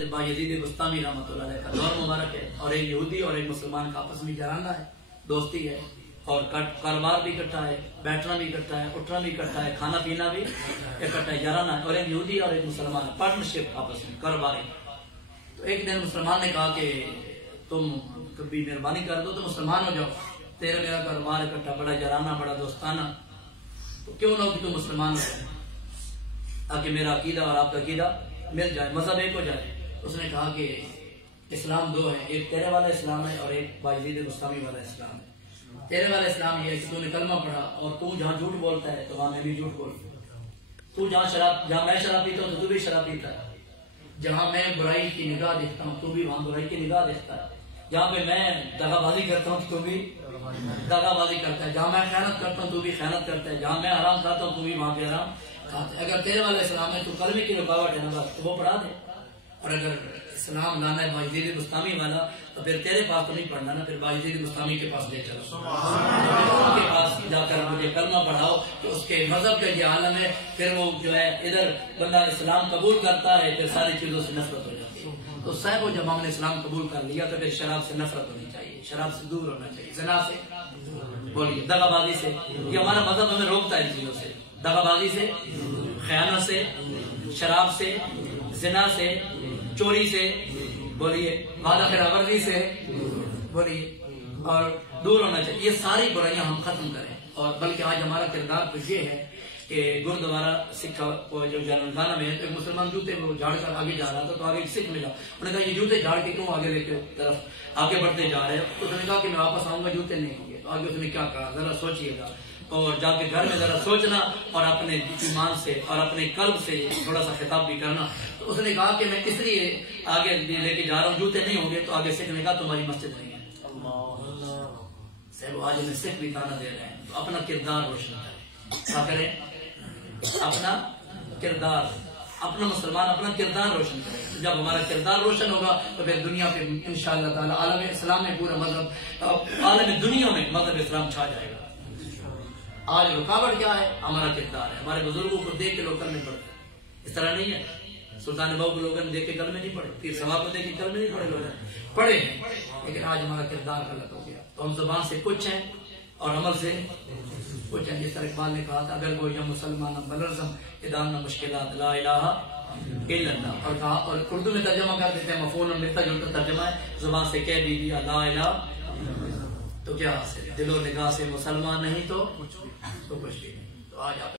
یزید بستامی رحمۃ اللہ علیہ کا دور مبارک ہے، اور ایک یہودی اور ایک مسلمان کا آپس میں جرانہ ہے، دوستی ہے، اور کاروبار بھی اکٹھا ہے، بیٹھنا بھی اکٹھا ہے، اٹھنا بھی اکٹھا ہے، کھانا پینا بھی اکٹھا ہے، جرانہ ہے، اور ایک یہودی اور ایک مسلمان پارٹنرشپ آپس میں کاروباری۔ تو ایک دن مسلمان نے کہا کہ تم کبھی مہربانی کر دو تو مسلمان ہو جاؤ، تیرا میرا کاروبار اکٹھا، بڑا جرانہ، بڑا دوستانہ، تو کیوں نہ ہو کہ تم مسلمان ہو جائے تاکہ میرا عقیدہ اور آپ کا عقیدہ مل جائے، مذہب ایک ہو جائے۔ اس نے کہا کہ اسلام دو ہے، ایک تیرے والا اسلام ہے اور ایک باجید بستامی والا اسلام ہے۔ تیرے والا اسلام یہ ہے کہ تو نے کلمہ پڑھا اور تو جہاں جھوٹ بولتا ہے تو وہاں میں بھی جھوٹ بولتا ہوں، تو جہاں میں شراب پیتا ہوں تو بھی شراب پیتا ہے، جہاں میں برائی کی نگاہ دیکھتا ہوں تو بھی وہاں برائی کی نگاہ دیکھتا ہے، جہاں پہ میں دغا بازی کرتا ہوں تو بھی دغا بازی کرتا ہے، جہاں میں خیانت کرتا ہوں تو بھی خیانت کرتا ہے، جہاں میں حرام کھاتا ہوں تو بھی وہاں پہ حرام کھاتا ہے۔ اگر تیرے والا اسلام ہے تو کلمے کی رکاوٹ ہے نا، تو وہ پڑھا دے، اور اگر اسلام لانا ہے باجید بستامی والا تو پھر تیرے پاس تو نہیں پڑھنا نا، پھر باجید بستامی کے پاس لے چلو، ان کے پاس جا کر مجھے کلمہ پڑھاؤ کہ اس کے مذہب کا یہ عالم ہے، پھر وہ جو ہے ادھر بندہ اسلام قبول کرتا ہے، پھر ساری چیزوں سے نفرت ہو جاتی ہے۔ تو صاحب وہ جب ہم نے اسلام قبول کر لیا تو پھر شراب سے نفرت ہونی چاہیے، شراب سے دور ہونا چاہیے، زنا سے بولیے، دغا بازی سے، یہ ہمارا مذہب ہمیں روکتا ہے ان چیزوں سے، دغا بازی سے، خیانت سے، شراب سے، زنا سے، چوری سے بولیے، وعدہ خلافورزی سے بولیے، اور دور ہونا چاہیے۔ یہ ساری برائیاں ہم ختم کریں، اور بلکہ آج ہمارا کردار کچھ یہ ہے کہ گردوارا سکھ جو جنگانہ میں ایک مسلمان جوتے وہ جھاڑ کر آگے جا رہا تھا تو آگے ایک سکھ ملا، انہوں نے کہا یہ جوتے جھاڑ کے کیوں آگے لے کے طرف آگے بڑھتے جا رہے ہیں؟ تو انہوں نے کہا کہ میں واپس آؤں گا جوتے نہیں ہوں گے۔ تو آگے اس نے کیا کہا ذرا سوچئے گا، اور جا کے گھر میں ذرا سوچنا اور اپنے ایمان سے اور اپنے قلب سے تھوڑا سا خطاب بھی کرنا۔ تو اس نے کہا کہ میں اس لیے آگے لے کے جا رہا ہوں، جوتے نہیں ہوں گے۔ تو آگے سکھ نے کہا تمہاری مسجد نہیں ہے۔ صاحب آج ہمیں سکھ بھی تانا دے رہے ہیں، تو اپنا کردار روشن کریں، کیا کریں؟ اپنا کردار، اپنا مسلمان اپنا کردار روشن کرے۔ جب ہمارا کردار روشن ہوگا تو پھر دنیا پہ انشاءاللہ تعالی عالم اسلام میں پورا مذہب، عالم دنیا میں مذہب اسلام چھا جائے گا۔ آج رکاوٹ کیا ہے؟ ہمارا کردار ہے۔ ہمارے بزرگوں کو دیکھ کے لوگ کلمے پڑھتے ہیں، اس طرح نہیں ہے۔ سلطان بہو کو لوگوں نے دیکھ کے کلمے نہیں پڑھے، پیر صاحب کو دیکھ کے کلمے نہیں پڑھے، لوگ پڑھے ہیں، لیکن آج ہمارا کردار غلط ہو گیا۔ تو ہم زبان سے کچھ ہیں اور عمل سے کچھ ہیں۔ جس طرح اقبال نے کہا تھا اگر کوئی مسلمان بلرزم ادان مشکلات لا الہ الا اللہ، اور کہا، اور اردو میں ترجمہ کر دیتے ہیں، مفہوم اور ملتا جلتا ترجمہ ہے، زبان سے کہہ بھی دیا لا الہ تو کیا حاصل ہے؟ دل و نگاہ سے مسلمان نہیں تو کچھ بھی نہیں۔ تو آج آپ